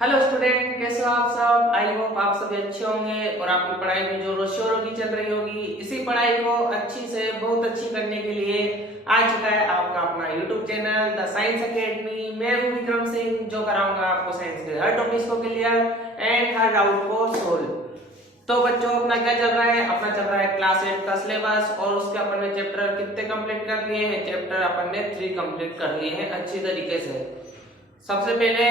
Hello student, कैसे हो आप सब। आई होप आप सभी अच्छे होंगे और आपकी पढ़ाई में जो शोरों की चल रही होगी। इसी पढ़ाई को अच्छी से बहुत अच्छी करने के लिए आ चुका है आपका अपना YouTube channel the science academy. मैं हूं विक्रम सिंह, जो कराऊंगा आपको साइंस के हर टॉपिक्स को क्लियर एंड हर डाउट को सोल्व। तो बच्चों, अपना क्या चल रहा है? अपना चल रहा है क्लास 8 का सिलेबस और उसके अपन ने चैप्टर कितने कंप्लीट कर लिए हैं? चैप्टर अपन ने 3 कंप्लीट कर लिए हैं अच्छी तरीके से। सबसे पहले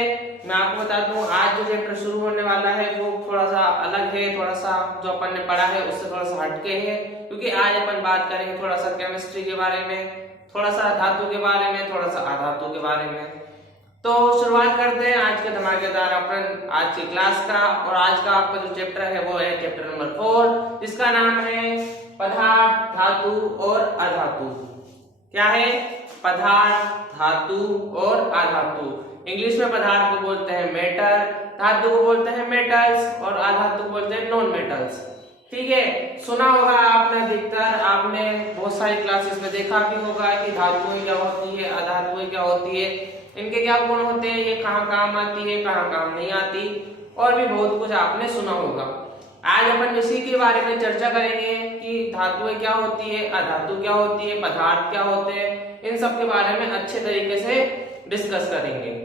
मैं आपको बता दूं, आज जो चैप्टर शुरू होने वाला है वो थोड़ा सा अलग है, थोड़ा सा जो अपन ने पढ़ा है उससे थोड़ा सा हटके है, क्योंकि आज अपन बात करेंगे थोड़ा सा केमिस्ट्री के बारे में, थोड़ा सा धातु के बारे में, थोड़ा सा अधातु के बारे में। तो शुरुआत करते हैं आज के धमाकेदार अपन आज की क्लास का। और आज का आपका जो चैप्टर है वो है चैप्टर नंबर 4, जिसका नाम है पदार्थ, धातु और अधातु। क्या है? पदार्थ, धातु और अधातु। इंग्लिश में पदार्थ को बोलते हैं मेटर, धातु को बोलते हैं मेटल्स और अधातु को बोलते हैं नॉन मेटल्स। ठीक है, सुना होगा आपने अधिकतर, आपने बहुत सारी क्लासेस में देखा भी होगा कि धातुएं क्या होती है, अधातुएं क्या होती है, इनके क्या गुण होते हैं, ये कहाँ काम आती है, कहाँ काम नहीं आती, और भी बहुत कुछ आपने सुना होगा। आज अपन इसी के बारे में चर्चा करेंगे कि धातुएं क्या होती है, अधातु क्या होती है, पदार्थ क्या होते हैं, इन सब के बारे में अच्छे तरीके से डिस्कस करेंगे।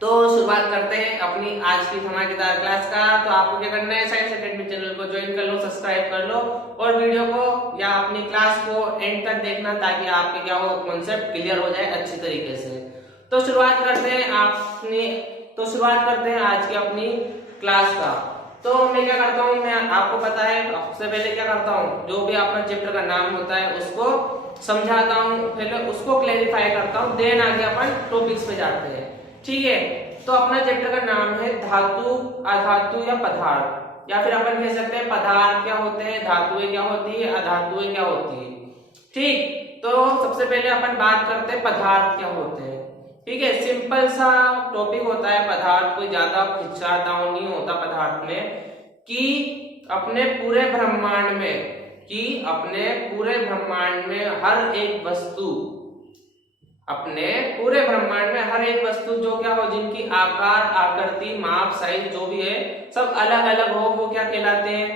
तो शुरुआत करते हैं अपनी आज की धमाकेदार क्लास का। तो आपको क्या करना है? साइंस एकेडमी चैनल को ज्वाइन कर लो, सब्सक्राइब कर लो और वीडियो को या अपनी क्लास को एंड तक देखना, ताकि आपके क्या हो कॉन्सेप्ट क्लियर हो जाए अच्छी तरीके से। तो शुरुआत करते हैं आज की अपनी क्लास का। तो मैं क्या करता हूँ, मैं आपको पता है सबसे पहले क्या करता हूँ, जो भी अपना चैप्टर का नाम होता है उसको समझाता हूँ, पहले उसको क्लेरिफाई करता हूँ, देन आगे अपन टॉपिक्स पे जाते हैं। ठीक है, तो अपना चैप्टर का नाम है धातु, अधातु या पदार्थ, या फिर अपन कह सकते हैं पदार्थ क्या होते हैं, धातुएं क्या होती है, अधातुएं क्या होती है। ठीक, तो सबसे पहले अपन बात करते हैं पदार्थ क्या होते हैं। ठीक है, सिंपल सा टॉपिक होता है पदार्थ, कोई ज्यादा खिंचाताव नहीं होता पदार्थ में। कि अपने पूरे ब्रह्मांड में हर एक वस्तु, जो क्या हो, जिनकी आकार, आकृति, माप, साइज जो भी है सब अलग अलग हो, वो क्या कहलाते हैं?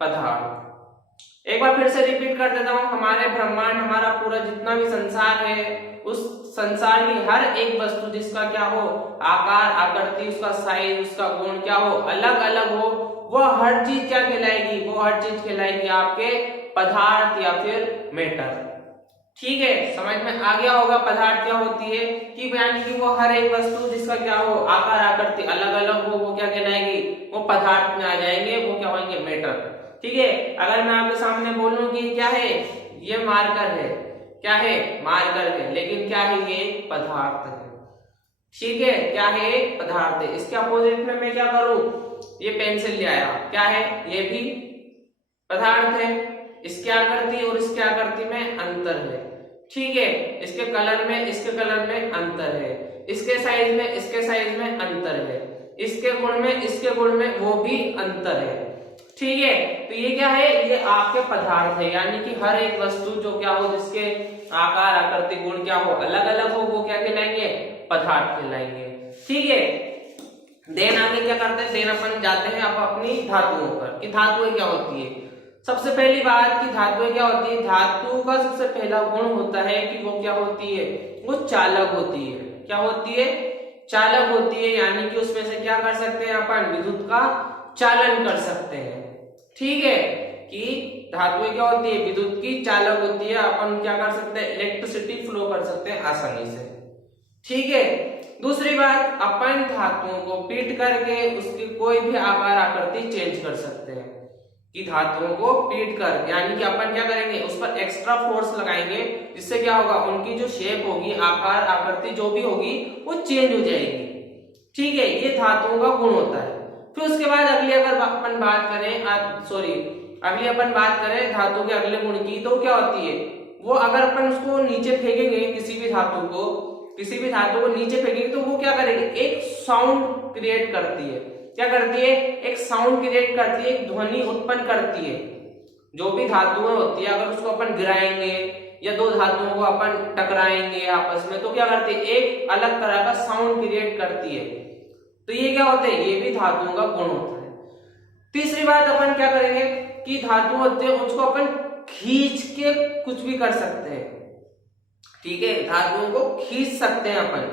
पदार्थ। एक बार फिर से रिपीट कर देता हूं, हमारे ब्रह्मांड, हमारा पूरा जितना भी संसार है, उस संसार की हर एक वस्तु जिसका क्या हो, आकार, आकृति, उसका साइज, उसका गुण क्या हो, अलग अलग हो, वो हर चीज क्या कहलाएगी? वो हर चीज कहलाएगी आपके पदार्थ या फिर मेटर। ठीक है, समझ में आ गया होगा पदार्थ क्या होती है, कि यानी कि वो हर एक वस्तु जिसका क्या हो, आकार, आकृति अलग अलग हो, वो क्या कहलाएगी? वो पदार्थ में आ जाएंगे, वो क्या होंगे? मेटर। ठीक है, अगर मैं आपके सामने बोलूं कि क्या है, ये मार्कर है, क्या है? मार्कर है, लेकिन क्या है? ये पदार्थ है। ठीक है, क्या है? पदार्थ है। इसके अपोजिट में मैं क्या करूं, ये पेंसिल ले आया, क्या है? ये भी पदार्थ है। इसकी आकृति और इसकी आकृति में अंतर है। ठीक है, इसके कलर में अंतर है, इसके साइज में अंतर है, इसके गुण में वो भी अंतर है। ठीक है, तो ये क्या है? ये आपके पदार्थ है, यानी कि हर एक वस्तु जो क्या हो, जिसके आकार, आकृति, गुण क्या हो, अलग अलग हो, वो क्या कहलाएंगे? पदार्थ कहलाएंगे। ठीक है, देन आगे क्या करते हैं, देन अपन जाते हैं अब अपनी धातुओं पर, कि धातुएं क्या होती है। सबसे पहली बात कि धातुएं क्या होती है, धातु का सबसे पहला गुण होता है कि वो क्या होती है? वो चालक होती है। क्या होती है? चालक होती है, यानी कि उसमें से क्या कर सकते हैं अपन? विद्युत का चालन कर सकते हैं। ठीक है, कि धातुएं क्या होती है? विद्युत की चालक होती है, अपन क्या कर सकते हैं? इलेक्ट्रिसिटी फ्लो कर सकते हैं आसानी से। ठीक है, दूसरी बात, अपन धातुओं को पीट करके उसकी कोई भी आकार, आकृति चेंज कर सकते हैं। कि धातुओं को पीट कर, यानी कि अपन क्या करेंगे, उस पर एक्स्ट्रा फोर्स लगाएंगे, जिससे क्या होगा, उनकी जो शेप होगी, आकार, आकृति जो भी होगी, वो चेंज हो जाएगी। ठीक है, ये धातुओं का गुण होता है। फिर उसके बाद अगली अपन बात करें धातु के अगले गुण की, तो क्या होती है वो? अगर अपन उसको नीचे फेंकेंगे, किसी भी धातु को नीचे फेंकेंगे, तो वो क्या करेगी? एक साउंड क्रिएट करती है। क्या करती है? एक साउंड क्रिएट करती है, एक ध्वनि उत्पन्न करती है। जो भी धातुएं होती है, अगर उसको अपन गिराएंगे या दो धातुओं को अपन टकराएंगे आपस में, तो क्या करती है? एक अलग तरह का साउंड क्रिएट करती है। तो ये क्या होते हैं, ये भी धातुओं का गुण होता है। तीसरी बात अपन क्या करेंगे कि धातु होते हैं उसको अपन खींच के कुछ भी कर सकते हैं, ठीक है, धातुओं को खींच सकते हैं अपन,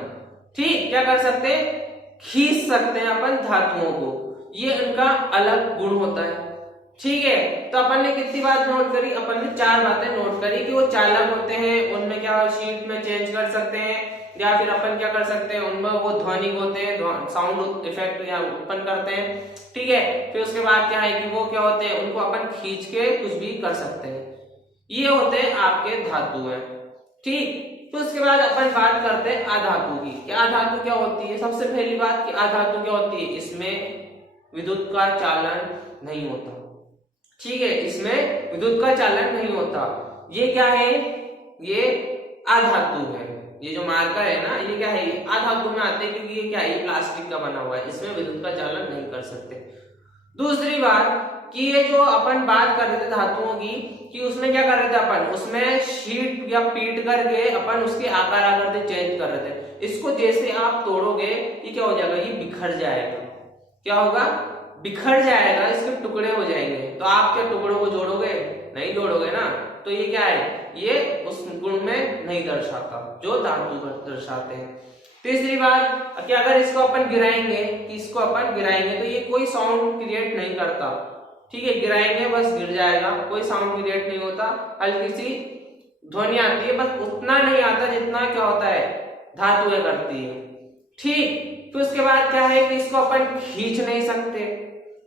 ठीक, क्या कर सकते हैं, खींच सकते हैं अपन धातुओं को, ये उनका अलग गुण होता है, ठीक है। तो अपन ने कितनी बात नोट करी, अपन ने 4 बातें नोट करी कि वो चालक होते हैं, उनमें क्या शीट में चेंज कर सकते हैं, या फिर अपन क्या कर सकते हैं उनमें वो ध्वनिक होते हैं, साउंड इफेक्ट या उत्पन्न करते हैं, ठीक है। फिर उसके बाद क्या है कि वो क्या होते हैं, उनको अपन खींच के कुछ भी कर सकते हैं, ये होते हैं आपके धातु है, ठीक। तो उसके बाद अपन बात करते हैं अधातु की, कि अधातु क्या होती है। सबसे पहली बात कि अधातु क्या होती है, इसमें विद्युत का चालन नहीं होता, ठीक है, इसमें विद्युत का चालन नहीं होता। ये क्या है, ये अधातु है, ये जो मार्कर है ना ये क्या है, ये अधातु में आते हैं, क्योंकि ये क्या है, ये प्लास्टिक का बना हुआ है, इसमें विद्युत का चालन नहीं कर सकते। दूसरी बात कि ये जो अपन बात कर रहे थे धातुओं की, कि उसमें क्या कर रहे थे अपन, उसमें शीट या पीट करके अपन उसके आकार आकृति चेंज कर रहे थे, इसको जैसे आप तोड़ोगे ये क्या हो जाएगा, ये बिखर जाएगा, क्या होगा, बिखर जाएगा, इसके टुकड़े हो जाएंगे। तो आप क्या टुकड़ों को जोड़ोगे, नहीं जोड़ोगे ना, तो ये क्या है, ये उस गुण में नहीं दर्शाता जो धातु दर्शाते हैं। तीसरी बात कि अगर इसको अपन गिराएंगे, इसको अपन गिराएंगे तो ये कोई साउंड क्रिएट नहीं करता, ठीक है, गिराएंगे बस गिर जाएगा, कोई साउंड क्रिएट नहीं होता, हल्की सी ध्वनि आती है, बस उतना नहीं आता जितना क्या होता है धातुएं करती है, ठीक। तो उसके बाद क्या है कि इसको अपन खींच नहीं सकते,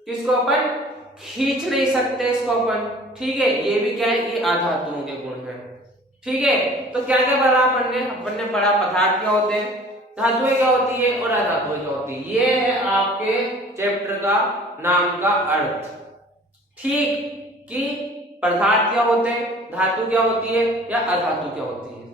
किसको अपन खींच नहीं सकते इसको अपन, ठीक है, ये भी क्या है, ये अधातुओं के गुण है, ठीक है। तो क्या क्या पढ़ा अपन ने पढ़ा पदार्थ क्या होते हैं, धातुएं क्या होती है और अधातुएं क्या होती है, ये है आपके चैप्टर का नाम का अर्थ, ठीक, कि पदार्थ क्या होते हैं, धातु क्या होती है या अधातु क्या होती है,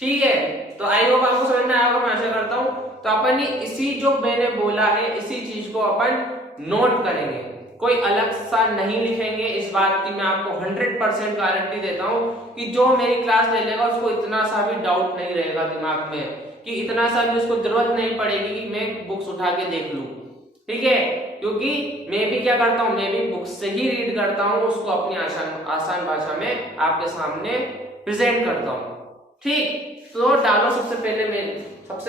ठीक है। तो आई होप आपको समझ में आया होगा, मैं आशा करता हूं। तो अपन ने इसी जो मैंने बोला है इसी चीज को अपन नोट करेंगे, कोई अलग सा नहीं लिखेंगे, इस बात की मैं आपको 100% गारंटी देता हूं कि जो मेरी क्लास ले लेगा उसको इतना सा भी डाउट नहीं रहेगा दिमाग में, कि इतना सा भी उसको जरूरत नहीं पड़ेगी कि मैं बुक्स उठा के देख लूं, ठीक है, क्योंकि मैं भी क्या करता हूं, मैं भी बुक्स से ही रीड करता हूं, उसको अपनी आसान भाषा में आपके सामने प्रेजेंट करता हूं, ठीक। तो डालो सबसे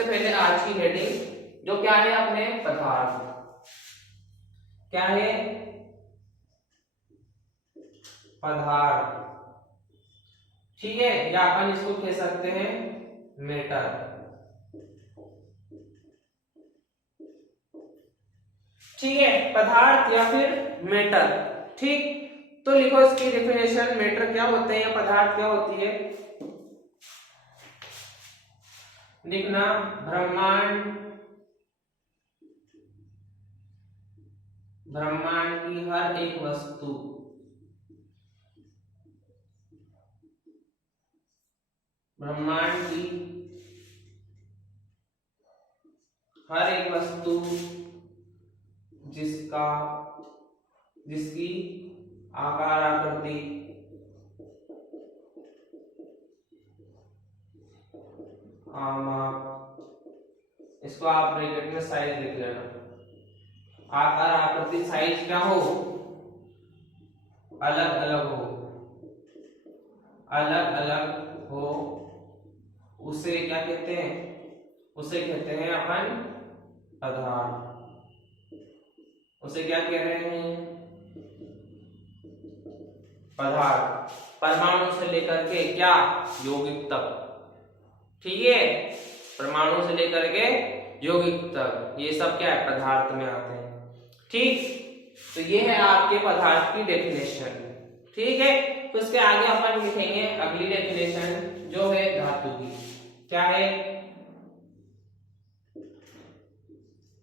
पहले आज की हेडिंग जो क्या है अपने पदार्थ, क्या है पदार्थ, ठीक है, या अपन इसको कह सकते हैं मेटर, ठीक है, पदार्थ या फिर मेटर, ठीक। तो लिखो इसकी डेफिनेशन, मेटर क्या होते हैं या पदार्थ क्या होती है, लिखना ब्रह्मांड की हर एक वस्तु, ब्रह्मांड की हर एक वस्तु जिसकी आकार आकृति इसको आप ब्रैकेट में साइज लिख लेना, आकार आकृति साइज क्या हो, अलग अलग हो, उसे क्या कहते हैं, उसे कहते हैं अपन पदार्थ, उसे क्या कह रहे हैं, पदार्थ, परमाणु से लेकर के क्या यौगिक तक, ठीक है, परमाणु से लेकर के यौगिक तक, ये सब क्या है पदार्थ में आते हैं, ठीक। तो ये है आपके पदार्थ की डेफिनेशन, ठीक है। तो उसके आगे अपन लिखेंगे अगली डेफिनेशन जो है धातु की, क्या है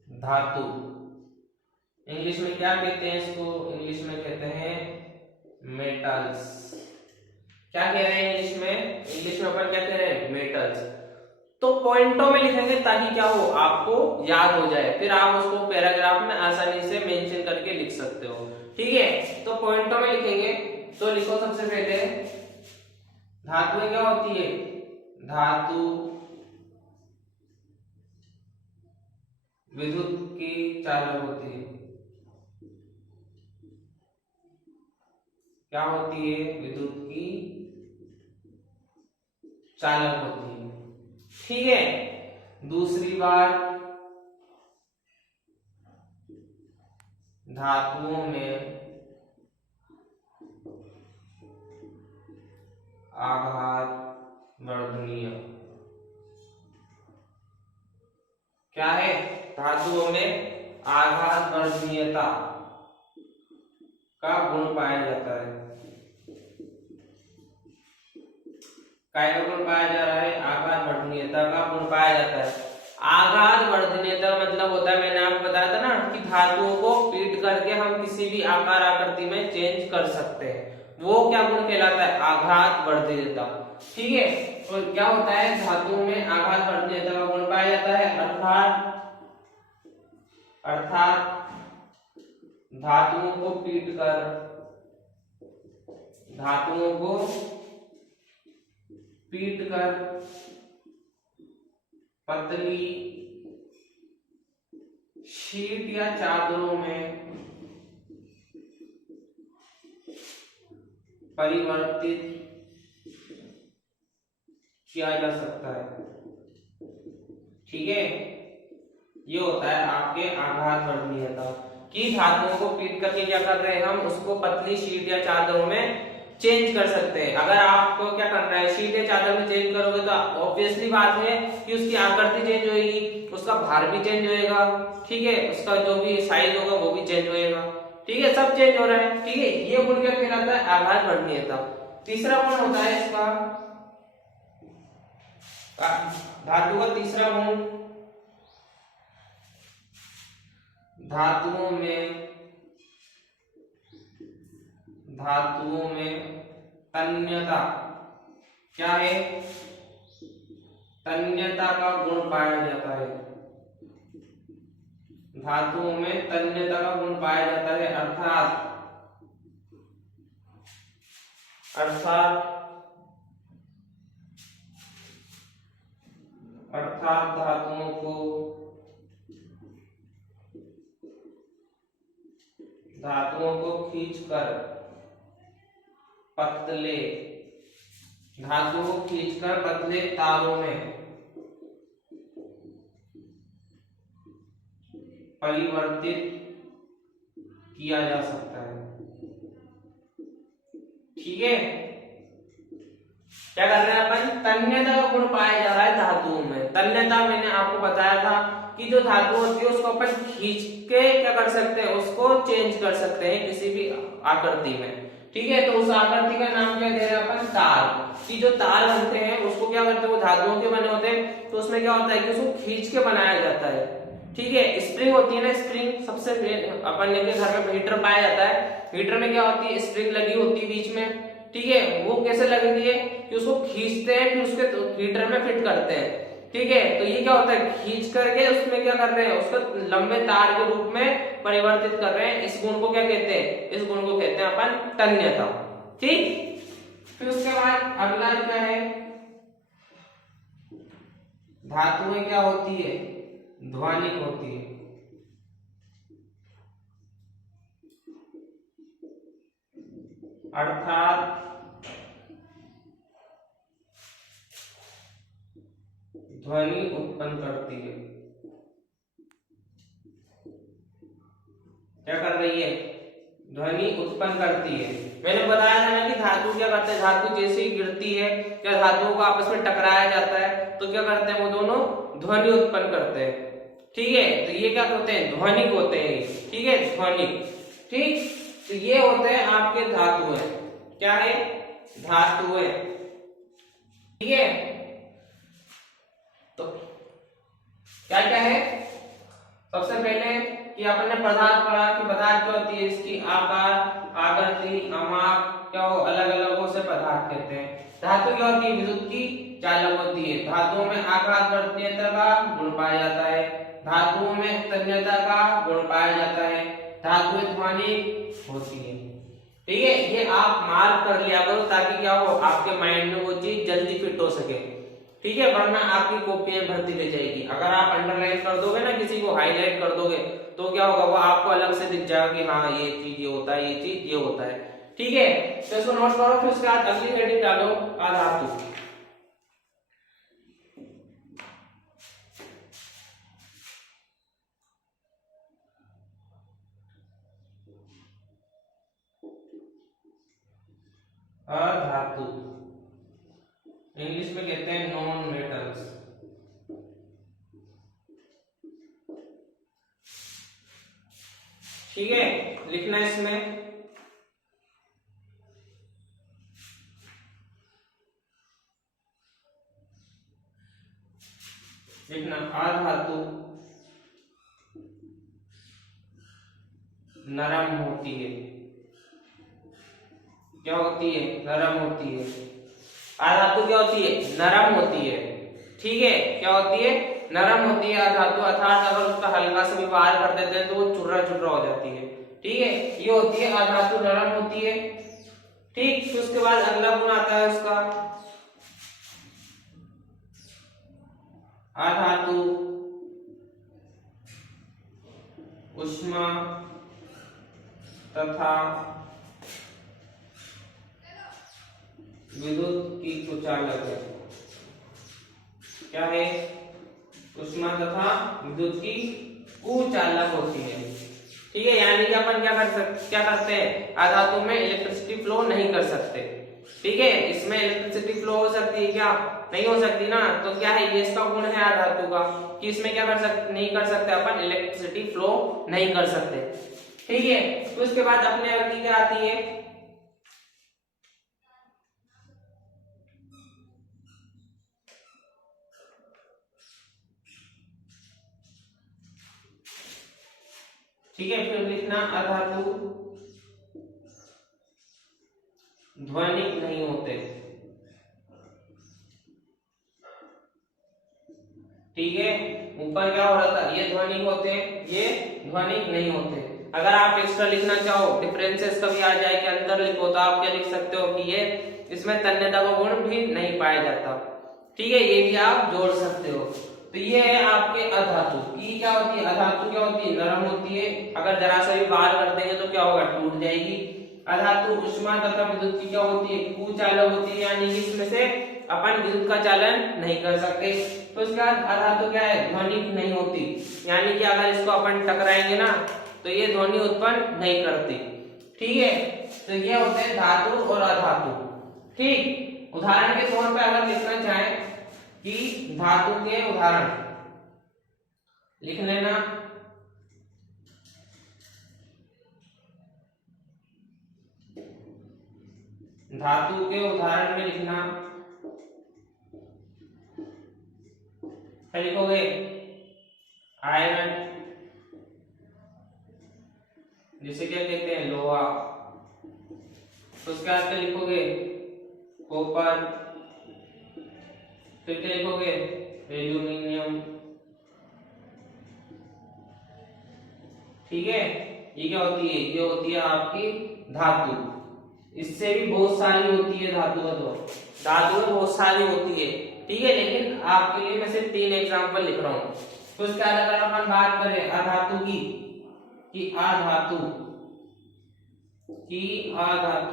धातु, इंग्लिश में क्या कहते हैं इसको, इंग्लिश में कहते हैं मेटल्स, क्या कह रहे हैं इंग्लिश में अपन क्या कह रहे हैं मेटल्स। तो पॉइंटों में लिखेंगे ताकि क्या हो आपको याद हो जाए, फिर आप उसको पैराग्राफ में आसानी से मेंशन करके लिख सकते हो, ठीक है। तो पॉइंटों में लिखेंगे, तो लिखो सबसे पहले धातुएं क्या होती है, धातु विद्युत की चालक होती है। क्या होती है? विद्युत की चालक होती है। ठीक है, दूसरी बात, धातुओं में आघात वर्धनीय। क्या है? धातुओं में आघात वर्धनीयता का गुण पाया जाता है। काय का गुण पाया जा रहा है? आघात वर्धनीयता का गुण पाया जाता है। आघात वर्धनीयता मतलब होता है, मैंने आपको बताया था ना कि धातुओं को पीट करके हम किसी भी आकार आकृति में चेंज कर सकते हैं। वो क्या गुण कहलाता है? आघात वर्धनीयता। ठीक है, तो क्या होता है? धातुओं में आघात वर्धनीयता का गुण पाया जाता है, अर्थात धातुओं को पीट कर पतली शीट या चादरों में परिवर्तित किया जा सकता है। ठीक है, ये होता है आपके आघात वर्धनीयता कि धातुओं को पीट करके क्या कर रहे हैं हम? उसको पतली शीट या चादरों में चेंज कर सकते हैं। अगर आपको क्या करना है? शीट या चादर में चेंज करोगे तो ऑब्वियसली बात है कि उसकी आकृति चेंज होगी, उसका भार भी चेंज होएगा। ठीक है, उसका जो भी साइज होगा वो भी चेंज होएगा। ठीक है, सब चेंज हो रहा है। ठीक है, ये गुण क्या कहलाता है? आघात वर्धनीयता। तीसरा गुण होता है इसका, धातु का तीसरा गुण, धातुओं में तन्यता। क्या है? तन्यता का गुण पाया जाता है। धातुओं में तन्यता का गुण पाया जाता है, अर्थात धातुओं को खींचकर पतले तारों में परिवर्तित किया जा सकता है। ठीक है, क्या कर रहे हैं अपन? तन्यता का गुण पाया जा रहा है धातुओं में। तन्यता मैंने आपको बताया था कि जो धातु होती है उसको अपन खींच के क्या कर सकते हैं? उसको चेंज कर सकते हैं किसी भी आकृति में। ठीक है, तो उस आकृति का नाम क्या दे रहे हैं अपन? तार। कि जो तार बनते हैं उसको क्या करते हैं? वो धातुओं के बने होते हैं, तो उसमें क्या होता है कि उसको खींच के बनाया जाता है। ठीक है, स्प्रिंग होती है ना, स्प्रिंग सबसे अपन के घर में हीटर पाया जाता है। हीटर में क्या होती है? स्प्रिंग लगी होती है बीच में। ठीक है, वो कैसे लगती है कि उसको खींचते हैं फिर उसके हीटर में फिट करते हैं। ठीक है, तो ये क्या होता है? खींच करके उसमें क्या कर रहे हैं? उसको लंबे तार के रूप में परिवर्तित कर रहे हैं। इस गुण को क्या कहते हैं? इस गुण को कहते हैं अपन तन्यता। ठीक, फिर उसके बाद अगला क्या है? धातुएं क्या होती है? ध्वनिक होती है। अर्थात ध्वनि उत्पन्न करती है। क्या कर रही है? ध्वनि उत्पन्न करती है। मैंने बताया था ना कि धातु क्या करते हैं? धातु जैसे ही गिरती है या धातुओं को आपस में टकराया जाता है तो क्या करते हैं? वो दोनों ध्वनि उत्पन्न करते हैं। ठीक है, तो ये क्या होते हैं? ध्वनिक होते हैं। ठीक है, ध्वनिक। ठीक, तो ये होते हैं आपके धातुएं। क्या है? धातुएं। ठीक है, तो क्या क्या है? सबसे पहले कि अपन ने पदार्थ पढ़ा कि पदार्थ क्या होती है? इसकी आकार, आकृति, माप क्या हो, अलग अलग हो से पदार्थ कहते हैं। धातु क्या होती है? विद्युत की चालक होती है। धातुओं में आघात वर्धनीयता का गुण पाया जाता है। धातुओं में तन्यता का गुण पाया जाता है। धातुएं ध्वनिक होती है। ठीक है, ये आप मार्क कर लिया करो ताकि क्या हो? आपके माइंड में वो चीज जल्दी फिट हो सके। ठीक है, वरना आपकी कॉपी में भरती रह जाएगी। अगर आप अंडरलाइन कर दोगे ना, किसी को हाईलाइट कर दोगे, तो क्या होगा, वो आपको अलग से दिख जाएगा कि हाँ ये चीज ये होता है, ये चीज ये होता है। ठीक है, तो इसको नोट करो। फिर उसके बाद अगली हेडिंग डालो, आधातु। अधातु इंग्लिश में कहते हैं नॉन मेटल्स। ठीक है, लिखना इसमें लिखना अधातु नरम होती है। क्या होती है, नरम होती है। अधातु क्या होती है, नरम होती है। ठीक है, क्या होती है, नरम होती है अधातु, अर्थात अगर उसका हल्का सा भी बाहर कर देते हैं तो वो चुर्रा चुर्रा हो जाती है। ठीक है, ये होती है अधातु, नरम होती है। ठीक, फिर उसके बाद अगला गुण आता है उसका अधातु ऊष्मा तथा विद्युत की कुचालक है। क्या है, ऊष्मा तथा विद्युत की कुचालक होती है। ठीक है, यानी कि अपन क्या करते हैं, अधातु में इलेक्ट्रिसिटी फ्लो नहीं कर सकते। ठीक है, इसमें इलेक्ट्रिसिटी फ्लो हो सकती है क्या, नहीं हो सकती ना। तो क्या है, ये इसका गुण है अधातु का कि इसमें क्या नहीं कर सकते अपन, इलेक्ट्रिसिटी फ्लो नहीं कर सकते। ठीक है, तो उसके बाद अपने अगली क्या आती है, ठीक है, फिर लिखना अधातु ध्वनिक नहीं होते। ठीक है, ऊपर क्या हो रहा था, ये ध्वनिक होते, ये ध्वनिक नहीं होते। अगर आप एक्स्ट्रा लिखना चाहो, डिफरेंसेस कभी आ जाए कि अंदर लिखो, तो आप क्या लिख सकते हो कि ये इसमें तन्यता का गुण भी नहीं पाया जाता। ठीक है, ये भी आप जोड़ सकते हो। तो ये है आपके अधातु की क्या होती है, अधातु क्या होती है, नरम होती है। अगर जरा सा भी बाहर कर देंगे तो क्या होगा, टूट जाएगी। अधातु ऊष्मा तथा विद्युत की क्या होती है, कुचालक होती है, यानी कि इसमें से अपन विद्युत का चालन नहीं कर सकते। तो इसके बाद अधातु क्या है, ध्वनिक नहीं होती, यानी कि अगर इसको अपन टकराएंगे ना तो ये ध्वनि उत्पन्न नहीं करती। ठीक है, तो ये होते हैं धातु और अधातु। ठीक, उदाहरण के तौर पर अगर लिखना चाहें कि धातु के उदाहरण लिख लेना, धातु के उदाहरण में लिखना, लिखोगे आयरन, जिसे क्या कहते हैं, लोहा। उसके बाद लिखोगे कॉपर, फिर क्या लिखोगे, एल्यूमिनियम। ठीक है, ये क्या होती है, ये होती है आपकी धातु। इससे भी बहुत सारी होती है धातु, तो धातु में बहुत सारी होती है। ठीक है, लेकिन आपके लिए मैं सिर्फ 3 एग्जांपल लिख रहा हूं। तो इसके अगर अपन बात करें अधातु की, कि अधातु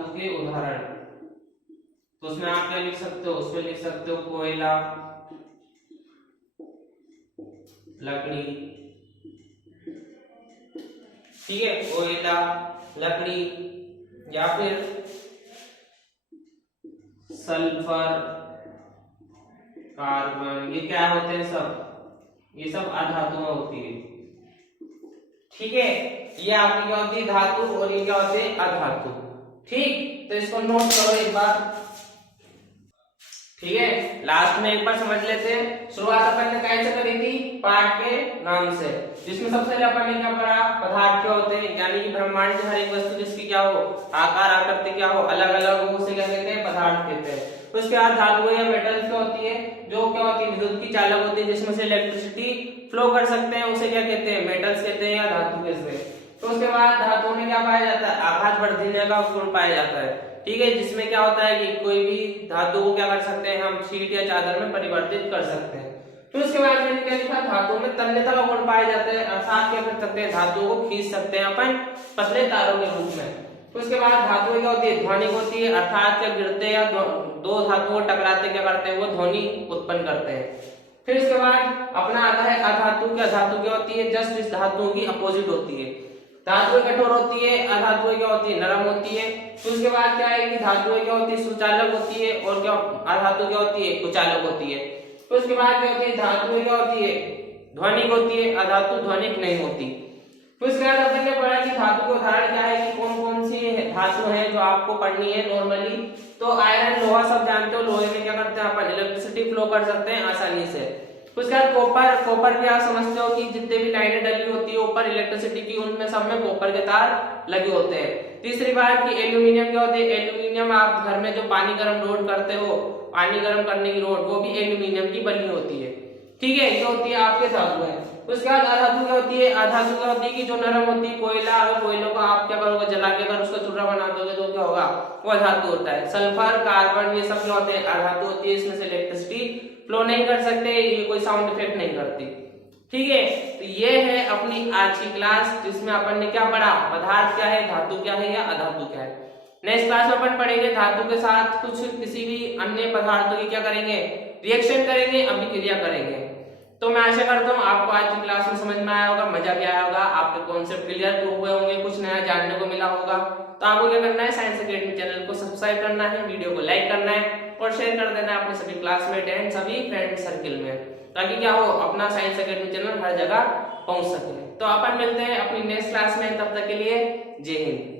के उदाहरण, तो उसमें आप क्या लिख सकते हो, उसमें लिख सकते हो कोयला, लकड़ी। ठीक है, कोयला, लकड़ी, या फिर सल्फर, कार्बन। ये क्या होते हैं, सब ये सब अधातु में होती है। ठीक है, ये आपकी क्या होती है, धातु, और ये क्या होते हैं, अधातु। ठीक, तो इसको नोट करो एक बार। ठीक है, लास्ट में एक बार समझ लेते हैं। शुरुआत अपन ने कैसे करी थी, पाठ के नाम से, जिसमें सबसे पहले अपन ने क्या पढ़ा, पदार्थ क्या होते हैं, यानी कि ब्रह्मांड की हर एक वस्तु जिसकी क्या हो, आकार आकृति क्या हो, अलग अलग हो, उसे क्या कहते हैं, पदार्थ कहते हैं। तो उसके बाद धातु या मेटल्स क्या होती है, जो क्या होती है, विद्युत की चालक होती है, जिसमें से इलेक्ट्रिसिटी फ्लो कर सकते हैं, उसे क्या कहते हैं, मेटल्स कहते हैं या धातु कहते हैं। तो उसके बाद धातुओं में क्या पाया जाता है, आघात वर्धनीय का गुण पाया जाता है। ठीक है, जिसमें क्या होता है कि कोई भी धातु को क्या कर सकते हैं हम शीट या चादर में परिवर्तित कर सकते हैं। फिर उसके बाद मैंने क्या लिखा, धातु में तन्यता का गुण पाए जाते हैं, अर्थात क्या कर सकते हैं धातुओं को खींच सकते हैं अपन पतले तारों के रूप में। फिर उसके बाद धातुएं क्या होती है, ध्वनिक होती है, अर्थात क्या गिरते या दो धातुओं को टकराते क्या करते हैं वो ध्वनि उत्पन्न करते हैं। फिर उसके बाद अपना आता है अधातु की। अधातु क्या होती है, जस्ट इस धातुओं की अपोजिट होती है। धातुएं कठोर होती है, अधातुएं क्या होती है नरम होती है। फिर उसके बाद क्या है कि धातुएं क्या होती है सुचालक होती है, और क्या अधातु क्या होती है कुचालक होती है। फिर उसके बाद क्या होती है धातुएं क्या होती है ध्वनिक होती है, अधातु ध्वनिक नहीं होती। फिर उसके बाद अपन ने पढ़ा कि धातु के उदाहरण क्या है कि कौन कौन सी धातु है जो आपको पढ़नी है नॉर्मली। तो आयरन लोहा सब जानते हो, लोहे में क्या करते हैं अपन इलेक्ट्रिसिटी फ्लो कर सकते हैं आसानी से। उसके बाद कॉपर, कॉपर भी आप समझते हो कि जितने भी लाइनें डली होती है ऊपर इलेक्ट्रिसिटी की, उनमें सब में कॉपर के तार लगे होते हैं। तीसरी बात कि एल्यूमिनियम क्या होती है, एल्यूमिनियम आप घर में जो पानी गर्म रोड करते हो, पानी गर्म करने की रोड, वो भी एल्यूमिनियम की बनी होती है। ठीक है, ये होती है आपके धातु है। उसके बाद अधातु क्या होती है, अधातु क्या होती है कि जो नरम होती है, कोयला, अगर कोयलों को आप क्या करोगे जला के अगर उसका चूल्हा बना दोगे तो क्या होगा वो अधातु होता है। सल्फर, कार्बन, ये सब क्या होते हैं अधातु होती है, इसमें से इलेक्ट्रिसिटी फ्लो नहीं कर सकते, ये कोई साउंड इफेक्ट नहीं करती। ठीक है, तो ये है अपनी आज की क्लास जिसमें अपन ने क्या पढ़ा, पदार्थ क्या है, धातु क्या है या अधातु क्या है। नेक्स्ट क्लास में अपन पढ़ेंगे धातु के साथ कुछ किसी भी अन्य पदार्थों की क्या करेंगे रिएक्शन करेंगे, अभिक्रिया करेंगे। तो मैं आशा करता हूँ आपको आज की क्लास में समझ में आया होगा, मजा भी आया होगा, आपके कॉन्सेप्ट क्लियर हुए होंगे, कुछ नया जानने को मिला होगा। तो आपको क्या करना है, साइंस एकेडमी चैनल को सब्सक्राइब करना है, वीडियो को लाइक करना है और शेयर कर देना है अपने सभी क्लासमेट एंड सभी फ्रेंड सर्किल में, ताकि क्या हो अपना साइंस एकेडमी चैनल हर जगह पहुंच सके। तो अपन मिलते हैं अपनी नेक्स्ट क्लास में, तब तक के लिए जय हिंद।